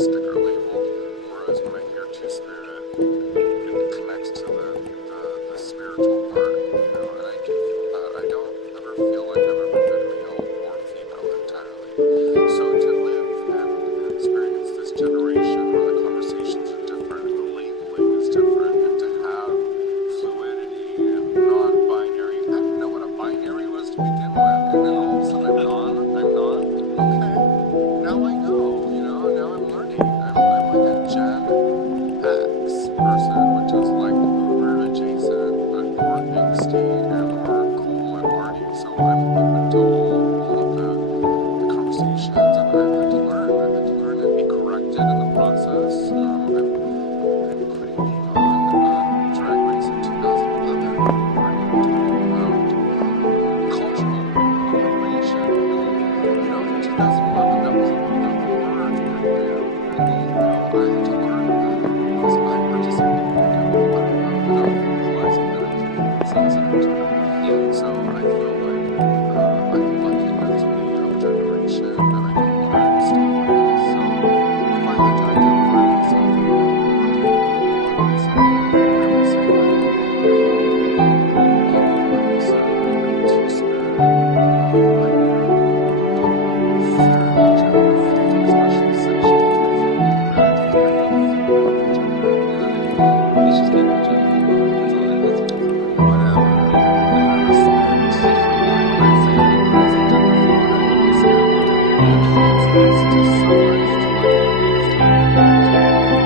sticker label. Whereas when I hear two-spirit, it connects to the spiritual part, and I do feel that. I don't ever feel like I've ever been male or female entirely. So to live and experience this generation where the conversations are different and the labeling is different, and to have fluidity and non-binary. I didn't know what a binary was to begin with, and then all of a sudden I'm non. Okay, now I know, now I'm learning. I'm like a Gen X person, which is like Uber adjacent, but more angsty and more cool and arty. So I'm open to all of the conversations, and I've had to learn and be corrected in the process. I'm quitting being on Drag Race in 2011, where I'm talking about cultural appropriation. In 2011, that was the words were new. And, I had to learn that because I participated in it without realizing that I was being insensitive to it. Yeah. So I feel like I'm lucky enough to be of a generation that I can learn stuff like this. So if I had to identify myself in one word, I would say that all of them said two-spirit, binary, fairly gender fluid, especially sexually. I feel fluid in gender. It's just getting the job. That's all it is. Whatever. I respect. When I say gender fluid, I mean spit. It's just so nice to use time to have this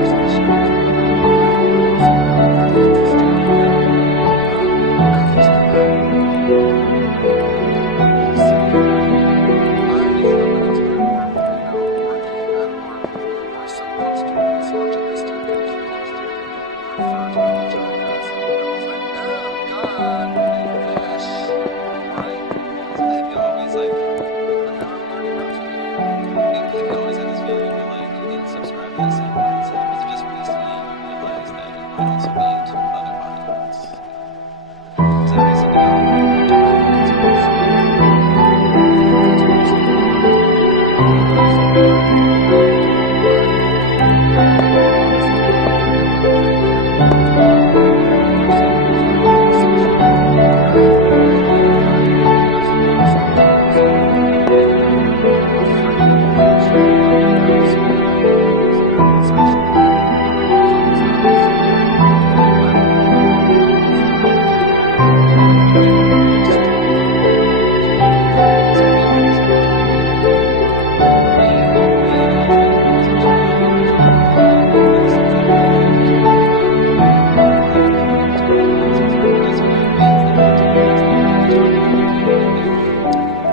conversation with other minds. I found very interesting. I understand that. You see, I live in a time where, or gay men were supposed to be misogynistic and supposed to refer to my vagina as something that was like, oh God, fish, right? So have you always like, And now I'm learning how to. have you always had this feeling of like you didn't subscribe to the same mindset? Was it just recently you realized that you might also be into other body parts? Is that recent development? I think it's a recent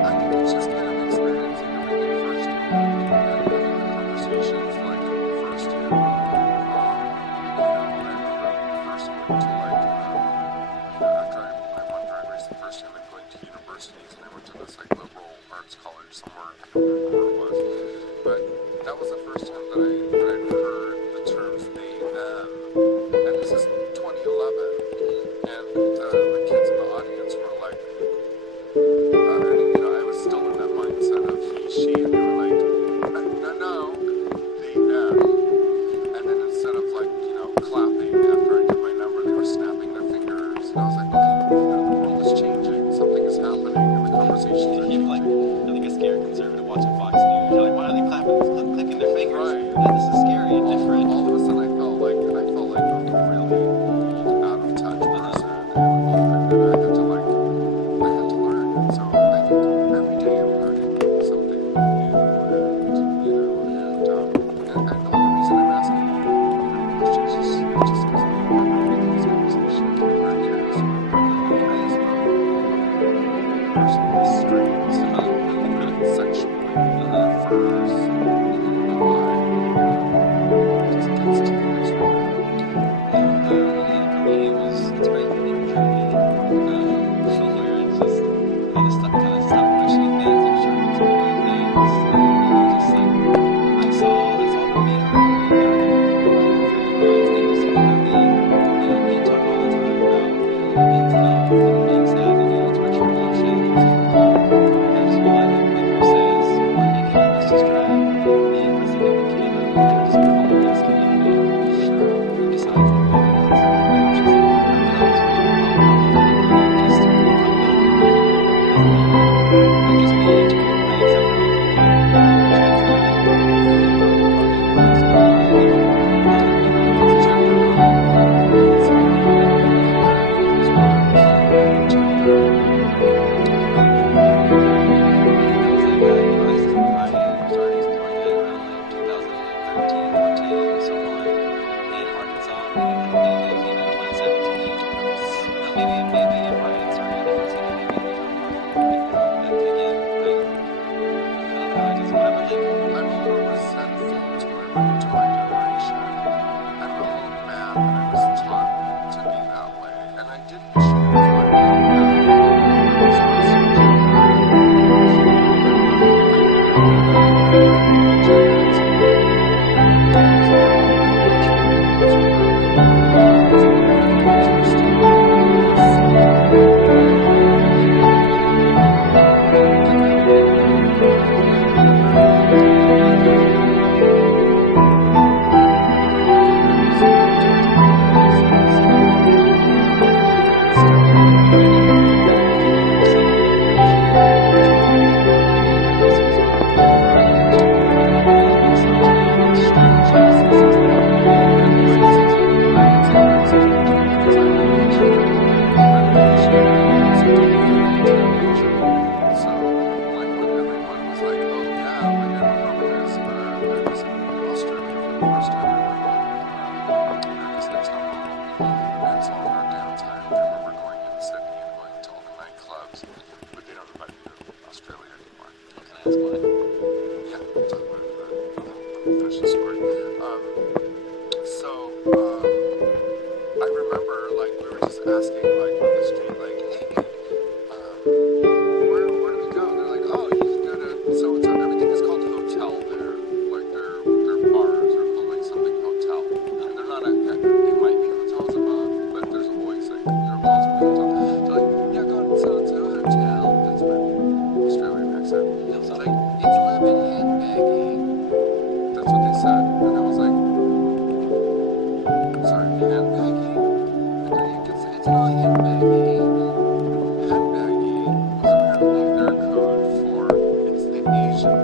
I think it's just kind of experiencing everything firsthand and having the conversations like firsthand. I remember first going to after I won Drag Race the first time, and going to universities, and I went to this liberal arts college somewhere. I don't remember where it was, but that was the first time that I'd heard the terms they, them, and this is 2011, and the kids in the audience were like. I was still in that mindset of he, she, and they were like, no, they, them. And then instead of clapping after I did my number, they were snapping their fingers. And I was like, okay, the world is changing. Something is happening, and the conversations are changing. Like, I think a scared conservative watching Fox News, you're like, why are they clapping, clicking their fingers? Right. This is scary and different. All of a sudden, I felt like a really old, out of touch person, and I had to learn. And so I think every day I'm learning something new, and the only reason I'm asking you questions is just because I'm having these conversations. I'm very curious about as personally straight, sexually, first, just gets to the next one. For me, it's a very unique journey, where it's just kind of stop questioning things and start exploring things. Just like I saw the men around me, there were the people seem to have me talk all the time about mental health and being sad and express your emotions. And I just realized, like Chris says, when you can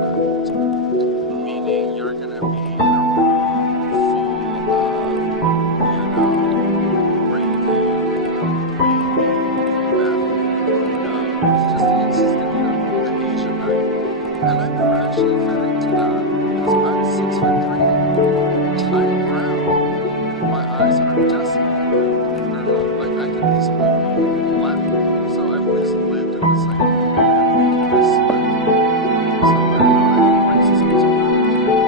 island. Meaning Oh. you're gonna be in a room full of, raving, wavy, methy, who knows, it's just gonna be an Asian night. And I've never actually fit into that because I'm 6'3". I'm brown. My eyes are decimated. They're not like I could easily be black. So I've always lived in this like ambiguous like. So I don't know. I think racism is a part of it too.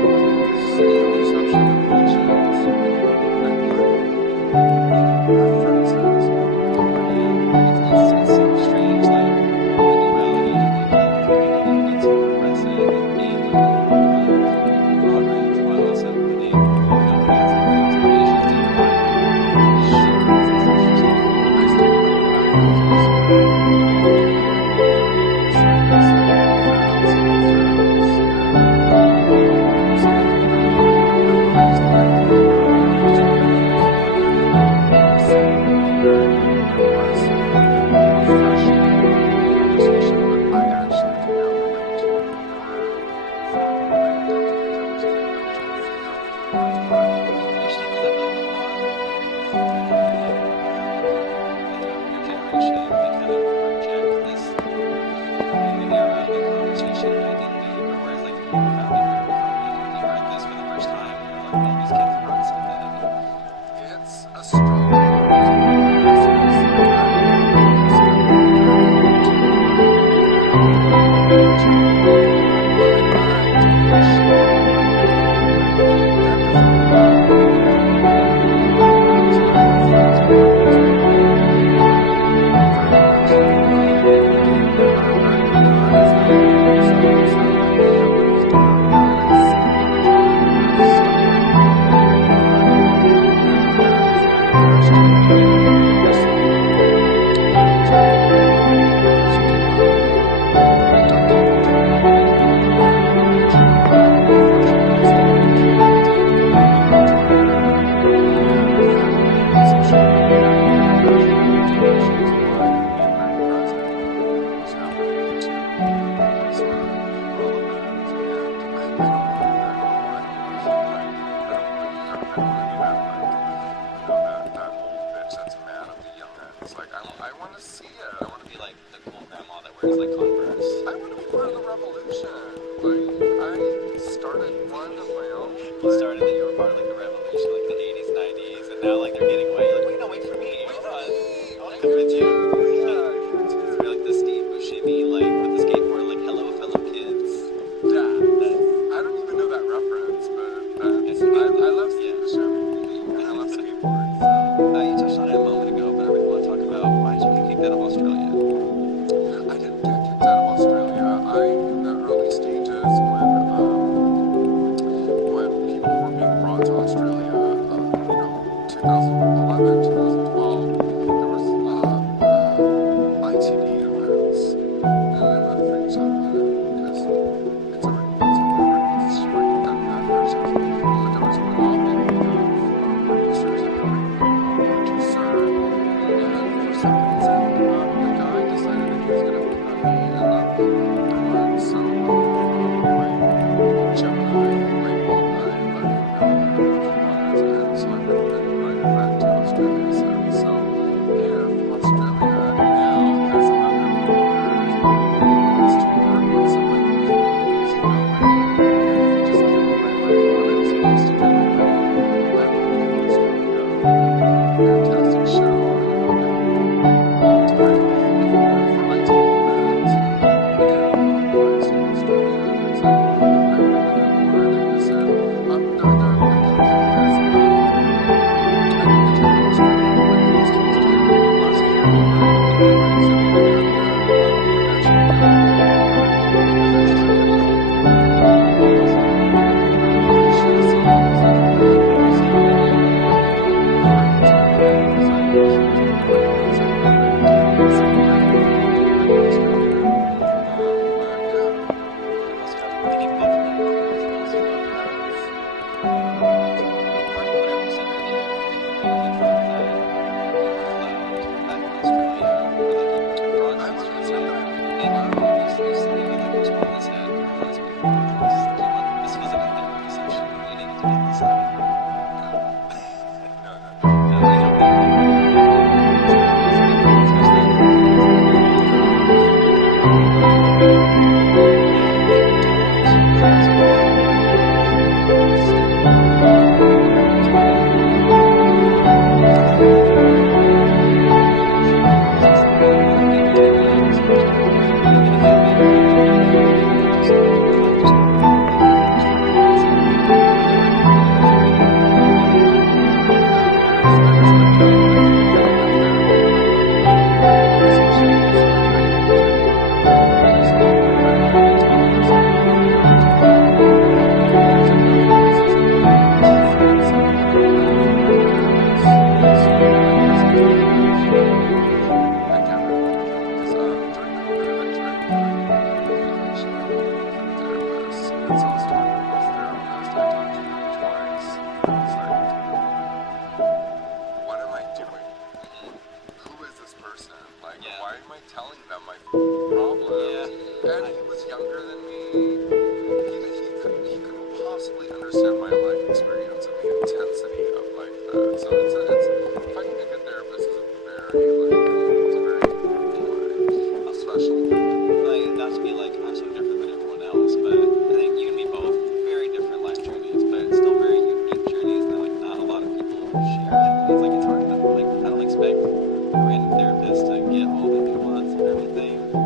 Because you say the perception of regions And preferences. Yeah, it seems strange, like the duality of like the Korean younger than me, he couldn't possibly understand my life experience and the intensity of like that. So it's finding a good therapist is a very special thing. Like, not to be like I'm so different than everyone else, but I think you and me both very different life journeys, but still very unique journeys that like not a lot of people share. And it's like it's hard to like I don't expect a random therapist to get all the nuance and everything. I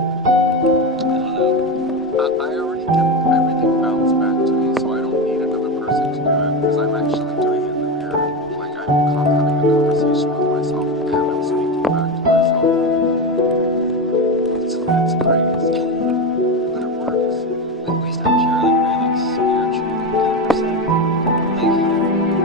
don't know. I already get everything bounced back to me, so I don't need another person to do it because I'm actually doing it in the mirror. Like I'm having a conversation with myself and I'm speaking back to myself. It's crazy, but it works. Like we used to have pure like very like spiritual kind of percent. Like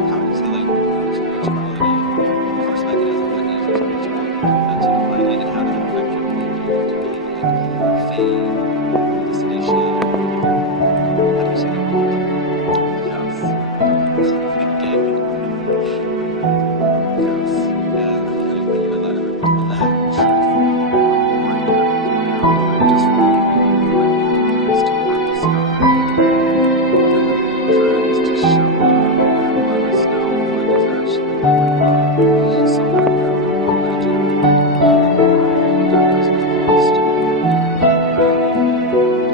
how would you say like spirituality? Of course, like it has like is your spirituality meant to define it, and how does it affect your belief? Do you believe in like fate, hallucination? How do you say that word? Yes. Okay. Yes. Yeah, will you elaborate on that? Just like moons to part the sky, and the angels to show up and let us know what is actually going on, so that everyone in the world that doesn't lost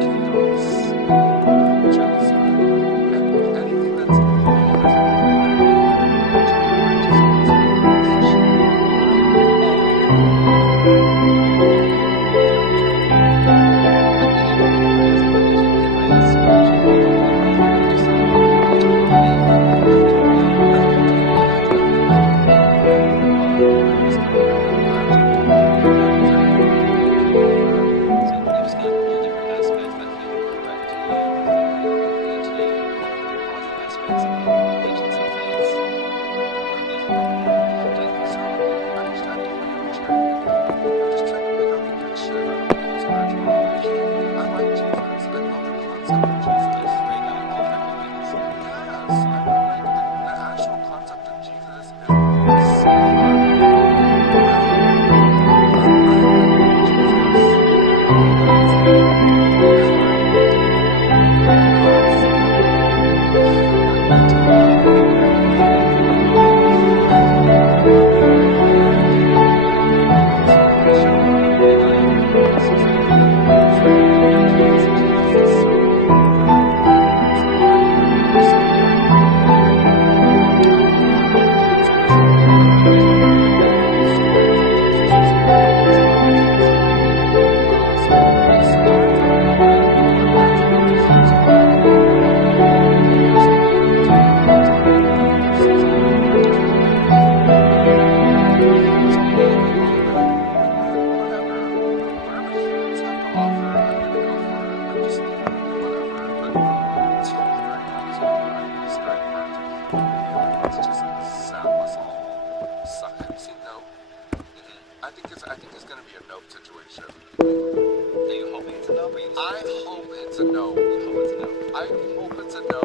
chaos, genocide, and anything that's evil doesn't I think it's gonna be a nope situation. Are you hoping it's a no, or are you just I hope it's a no. you hope it's a no? I hope it's a no.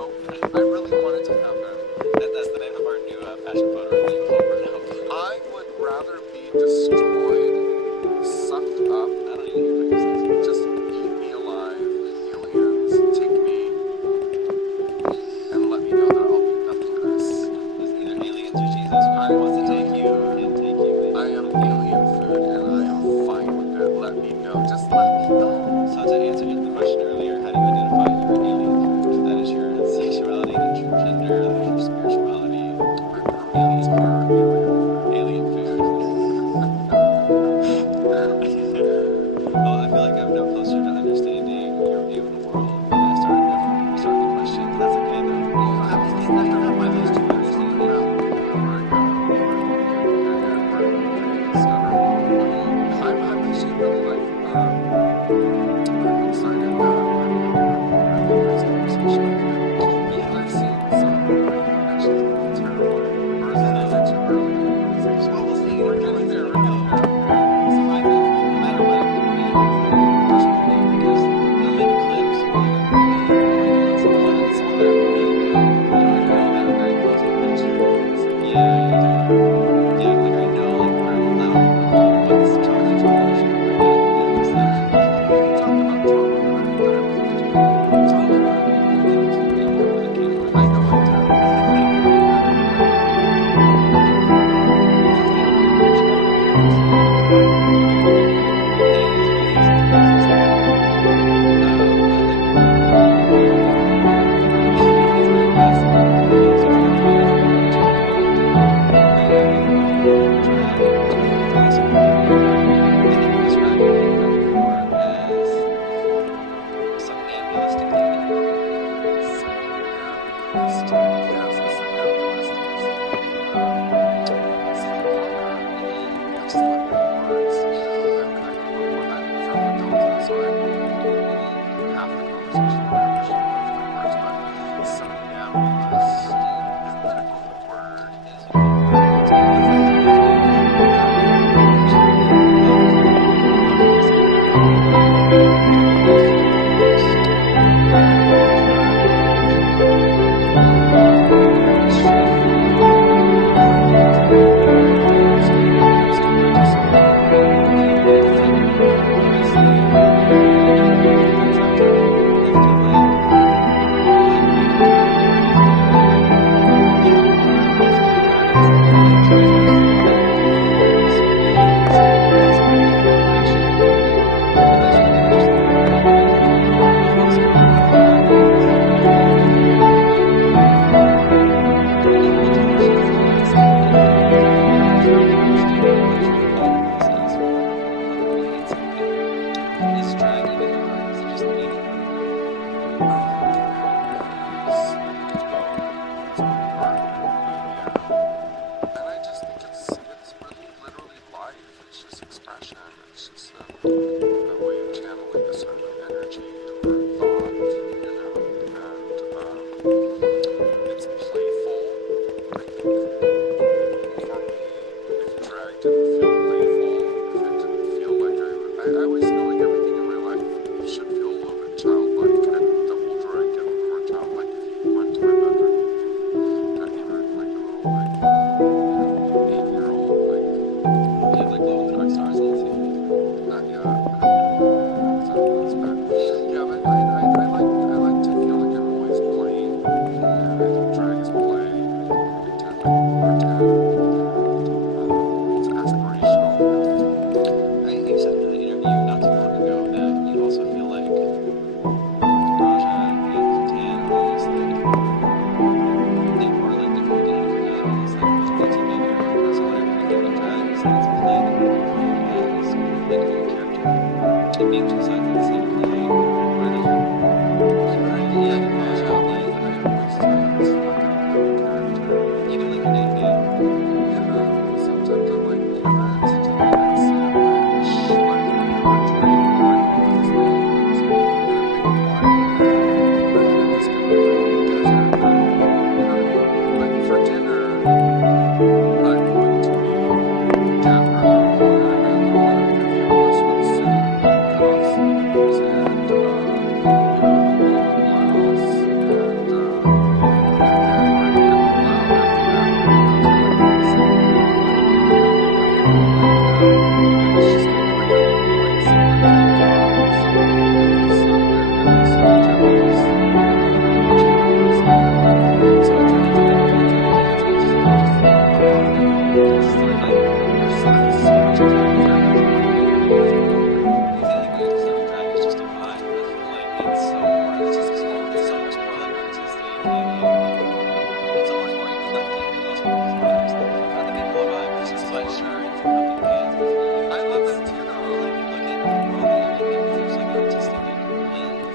I really want it to happen. That's the name of our new fashion photo. You hope or no? I would rather be destroyed, sucked up. I don't even hear what you're saying. Just eat me alive, aliens, take me, and let me know that I'll be nothingness. It's either aliens or Jesus. Whoever wants to take you can take you. I am alien food, and I am fine with it. Let me know. Just let me know. So to answer the question earlier, how do you identify your alien food? That is your sexuality, that is your gender, that is your spirituality. Aliens are alien. Alien food.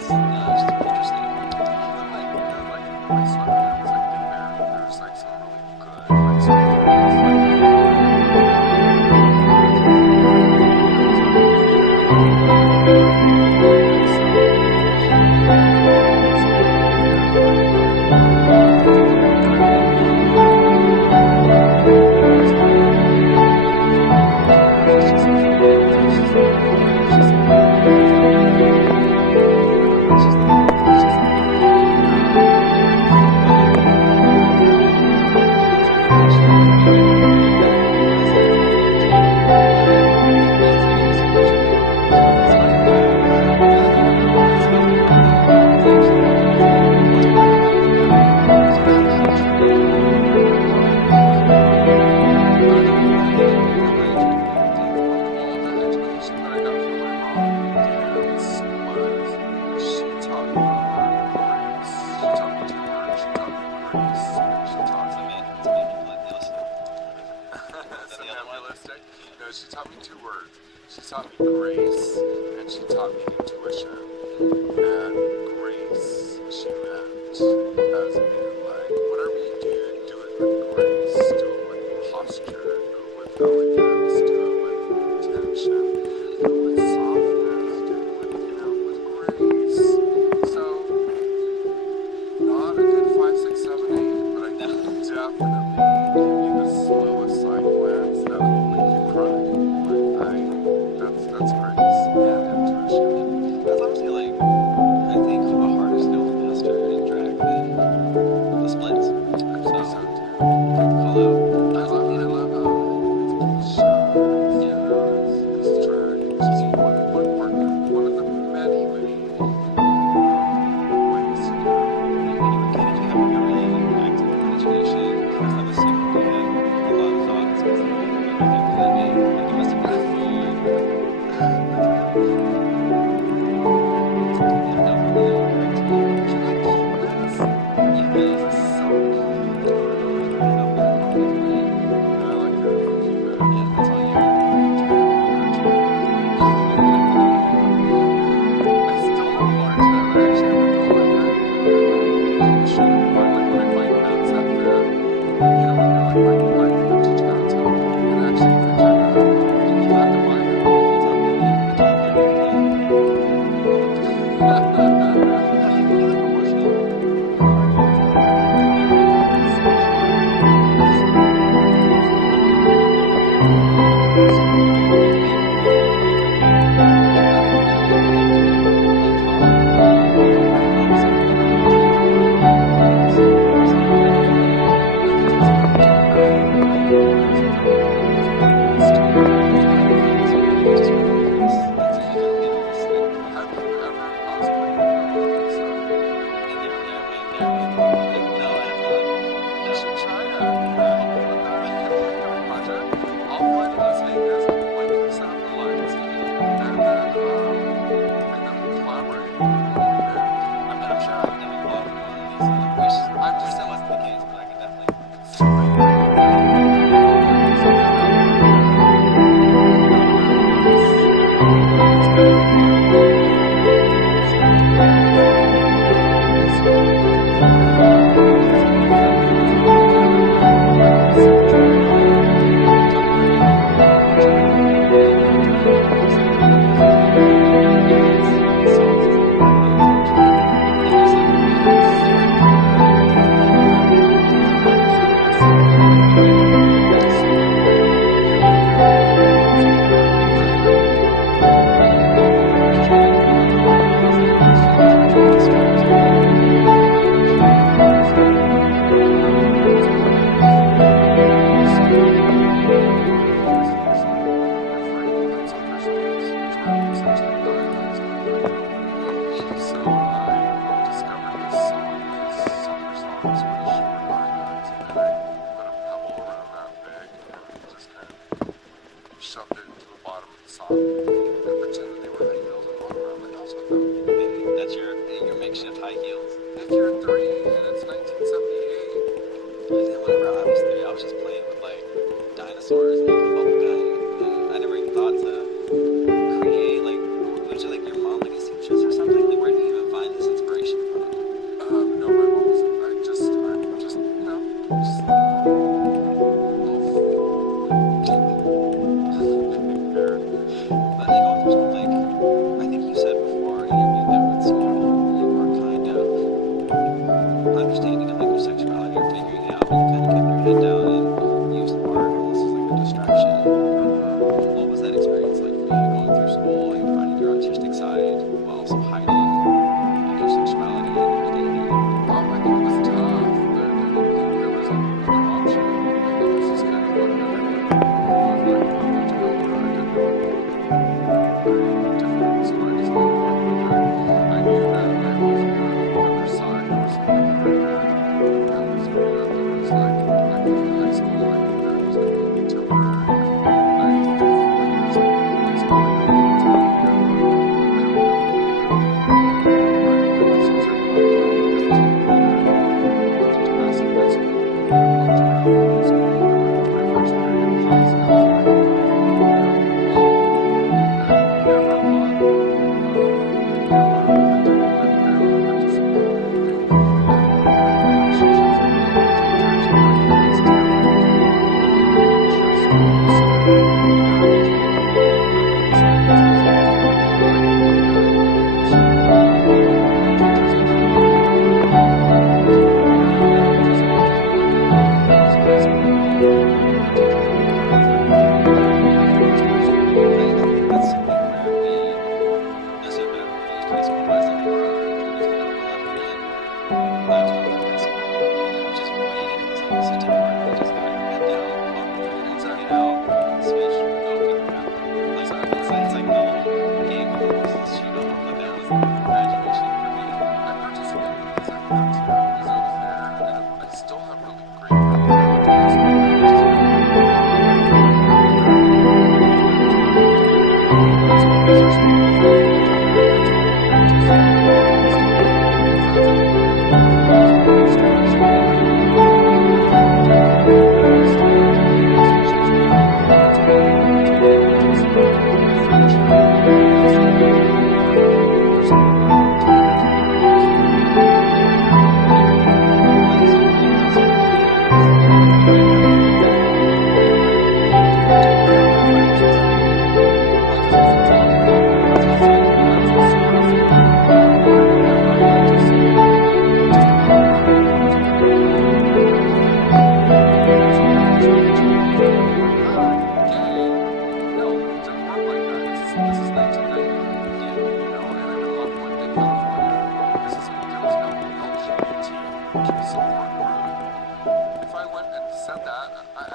just interesting. Even my sweatpants, I think there's like some really good like sweatpants, like she taught me two words. She taught me grace and she taught me intuition. And grace, she meant as in like whatever you do it with grace, do it with posture, do it with elegance, do it with intention, do it with softness, do it with with grace. So not a good 5, 6, 7, 8, but I definitely give you the slowest side glance that will make you cry. That's grace and intuition. That's honestly like, I think a harder skill to master in drag than the splits. So call out. I love how it's shot. It's drag. It's just one partner. One of the many ways to do it. Again, if you have like a really active imagination, you must have a single head, a lot of thoughts, because that day, like it must have been full.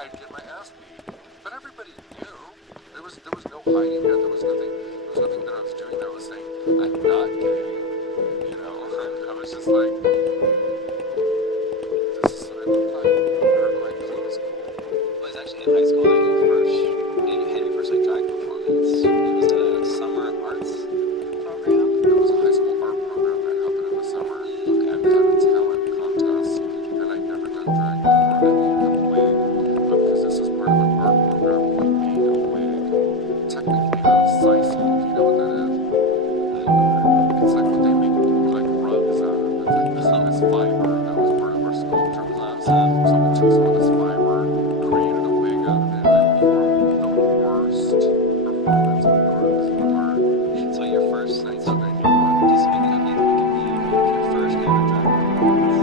I'd get my ass beat. But everybody knew. There was no hiding it. There was nothing that I was doing that was saying I'm not gay. You know, I was just like, this is what I look like. Or my clothes cool. Well, it was actually in high school that you had your first like drag performance. It was at a summer arts program. It was a high school art program that happened in the summer. Okay. And had a talent contest. And I'd never done drag before. I needed a wig. But because this was part of an art program, we made a wig. Technically out of sisal. Do you know what that is? It's like what they make like rugs out of. It's like this fiber that was part of our sculpture class. So we took some of this fiber, created a wig out of it, and performed the worst performance of drugs in the art. So your first, so 1991. just make it up, you can be your first ever drag performance.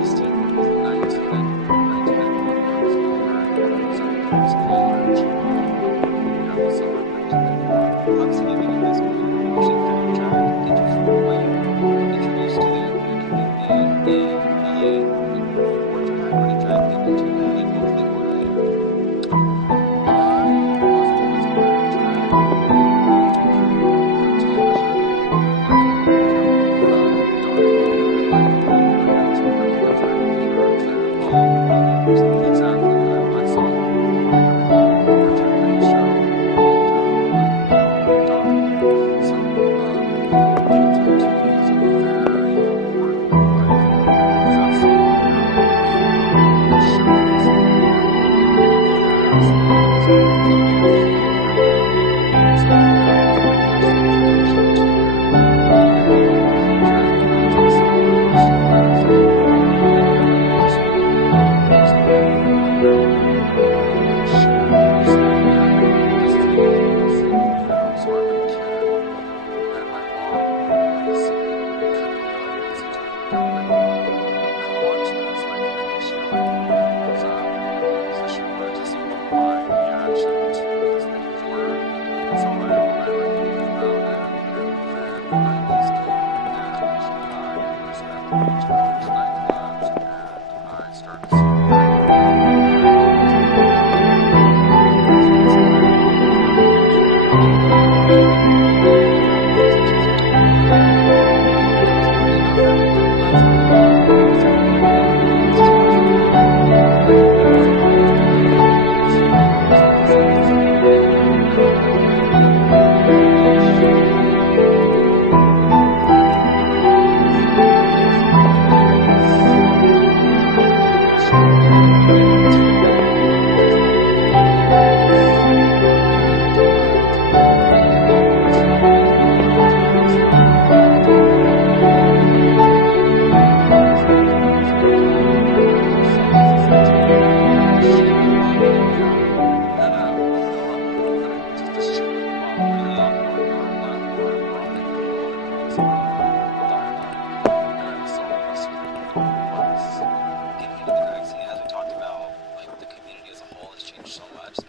Just to 1991 was when I was at King's College. Yeah, the summer of 1991. obviously being in high school, you actually found drag. Were you introduced to the community in LA before drag, or did drag get into that like monthly order there? I was always aware of drag through television, exactly. I saw a show called so getting to the TV is a very important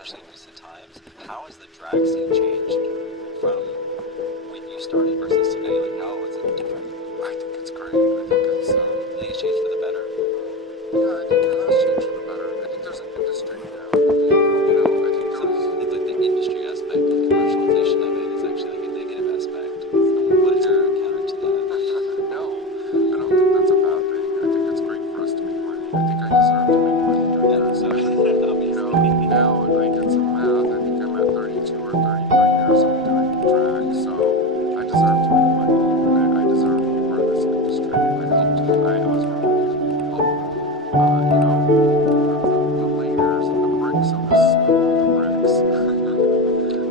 like that's the drag scene changed from when you started versus today? Like, how was it different? I think it's great. I think it's You think it's changed for the better? yeah, I think it has changed for the better. I think there's an industry now. You know, I think So there was it's like the industry aspect and commercialization of it is actually like a negative aspect. What is your counter to that? no, I don't think that's a bad thing. I think it's great for us to make money. I think I deserve to make money doing Yeah, that. so You know, now I did some math. I think I'm at 32 or 33 years old doing drag, so I deserve to make money, and I deserve to be part of this industry. I hope to. I was really hope, you know, the layers and the bricks of this, the bricks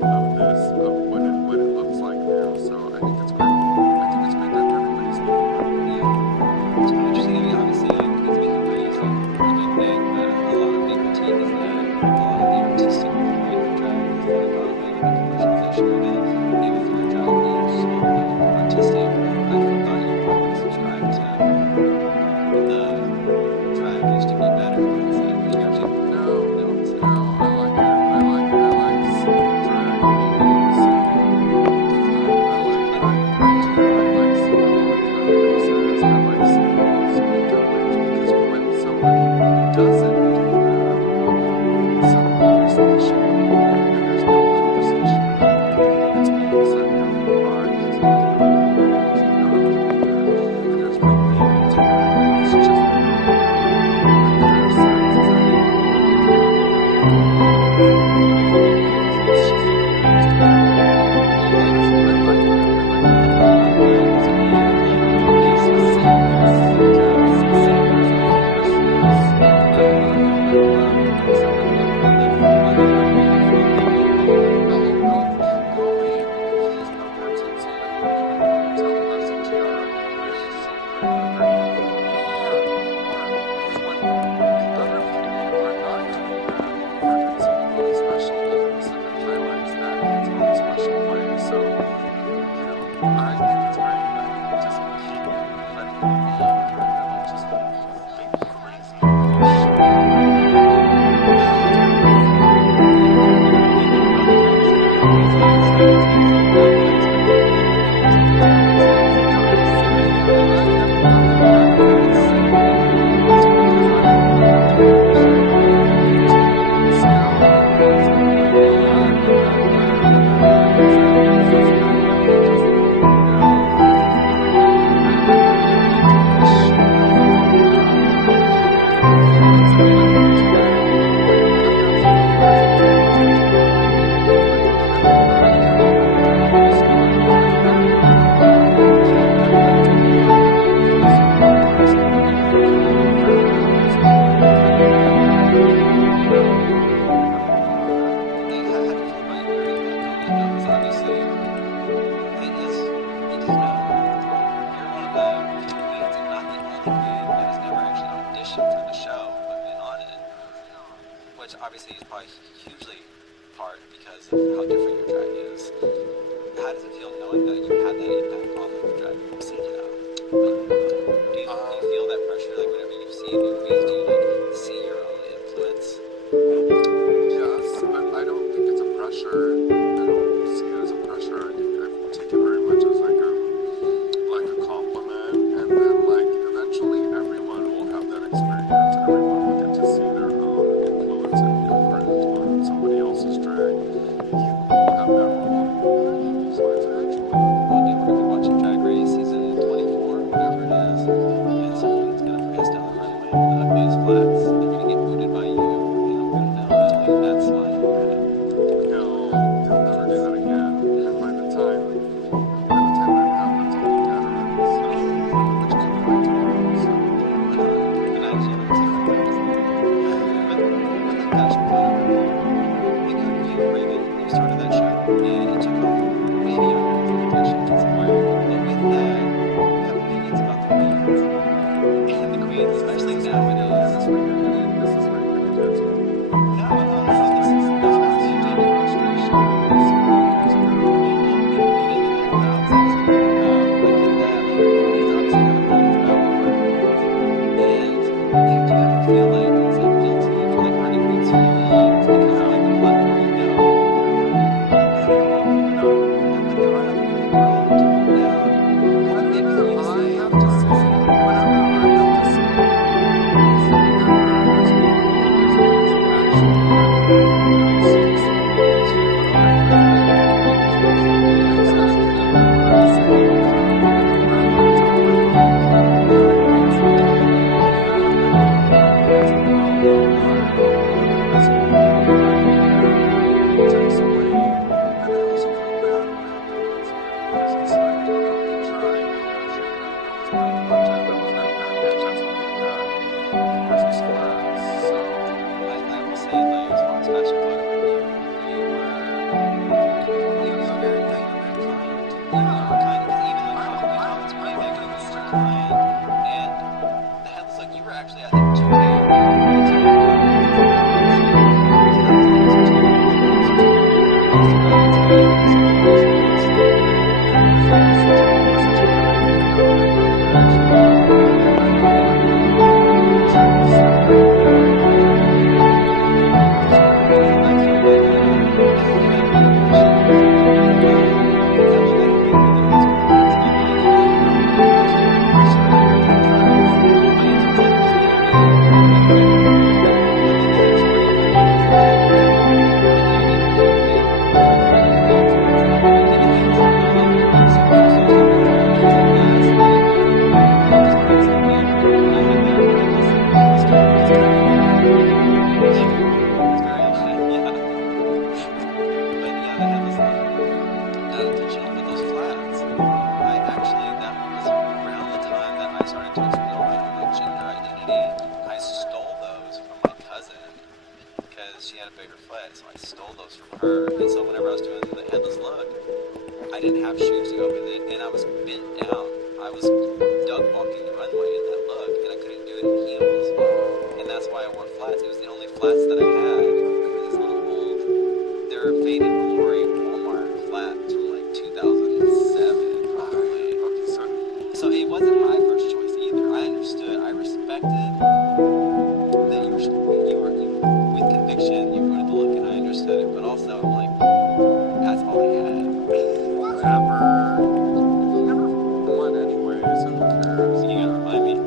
of this, of what it looks like now. So I think it's great. I think it's great that everybody's making money. yeah, it's interesting. I mean, obviously, like, it's making money is like a good thing, but a lot of the critique is that a lot of the artistic point of drag has kind of gone away with the commercialization of it. Maybe through drag being so like artistic, I thought you would probably subscribe to obviously is probably hugely hard because of how different your drag is. How does it feel knowing that you had that impact on like the drag scene now? Like, do you feel that pressure like whenever you see movies? Do you like see your own influence? Yes, but I don't think it's a pressure. I don't see it as a pressure. I take it very much as like a compliment, and then like eventually everyone will have that experience. Everyone will get to see their own influence and imprint on somebody else's drag. You will have that role in so it's eventually. One day we're gonna be watching Drag Race season 24, whatever it is, and someone's gonna pass down the runway with the ugliest flats. They're gonna get booted by you, and I'm gonna know that like that's my impact. No, they'll never do that again. And by the time that happens, I'll be dead already. So, which could be like tomorrow. So. And I actually haven't seen that. But with the fashion photography, like you and Raven, you started that show, and it took off way beyond your expectations. But with that, you have opinions about the queens. And the queens, especially nowadays. This is where you're gonna get to. No, this is not about changing the frustration. Remind me.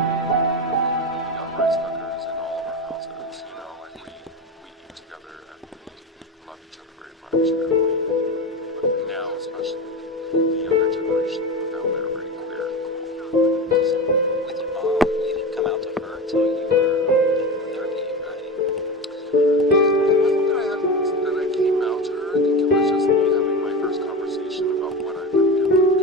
We got rice cookers in all of our houses, you know, like we eat together and we love each other very much, and but now especially the younger generation, now they're very clear and cool. With your mom, you didn't come out to her until you were like 30, right? It wasn't that I came out to her. I think it was just me having my first conversation about what I've been doing.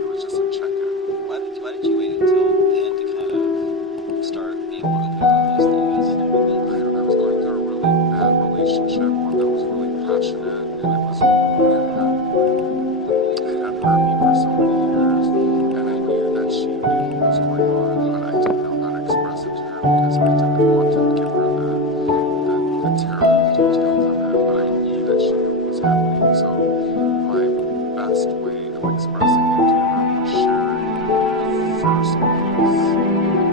It was just a check-in. Why did you wait until then to kind of start being more open about those things and everything? I was going through a really bad relationship, one that was really passionate, and it had hurt me for so many years, and I knew that she knew what was going on, but I didn't know how to express it to her because I didn't want to give her the terrible details of it, but I knew that she knew what was happening, so my best way of expressing it to her was sharing the first piece of what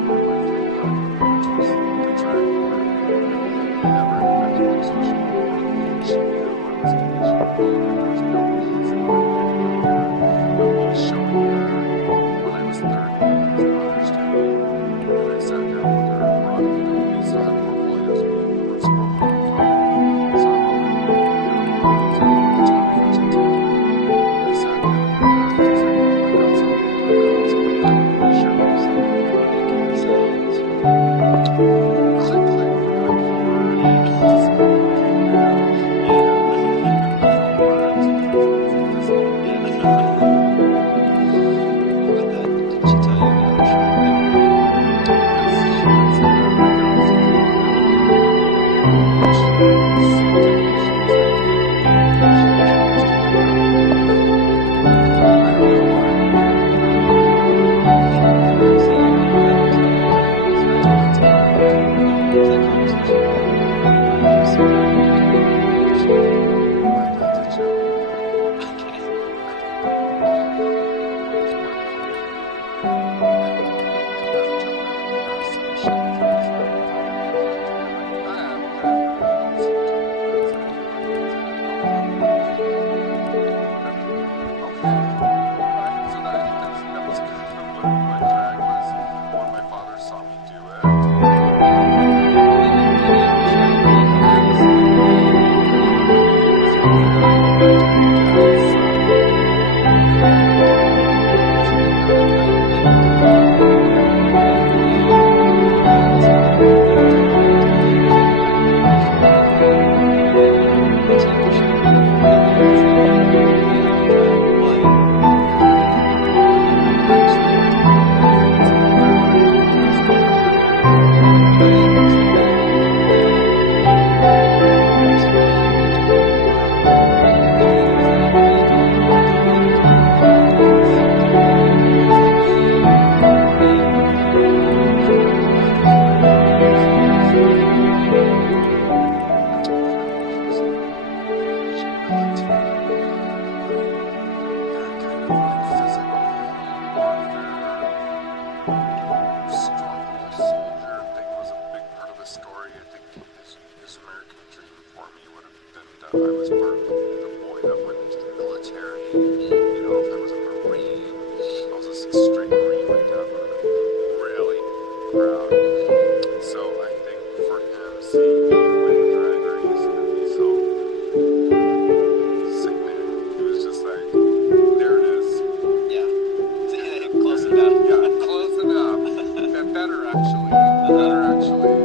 my life looked like, which was the drag part. We never had that conversation before. She knew I was gay, she knew that there was no reason why we couldn't go there, but me showing her when I was 30, it was Mother's Day, and I sat down with her and brought, you know, we still had portfolios, we were smoking from Saga when we were photographers and taking it. I sat down with her and I was like, Mom, I got something that I want to share with you. Sounds. Click, click, record, speak, now, even without words, just With that, did she tell you about the show? yes, she did say that. My dad was super and she said to me, she was like, she introduced me to her. I don't know why. So you knew that was what your dad was, right? That's correct. Was that conversation about you supporting your dream of leadership? My dad's a gentleman. Okay. I think the more his wife and as a gentleman he has some shitty things that probably have to be like, whatever, it's gentlemen, I do my things, I do all that. Okay, alright, so I think that was kind of what drag was when my father saw me do it. I was part of the boy that went into the military. You know, if I was a Marine, I was a six-string Marine, my dad would have been really proud. So I think for him, seeing me win the drag race and be so sickening, he was just like, there it is. Yeah. Close enough. Yeah, close enough. Better actually. Better actually.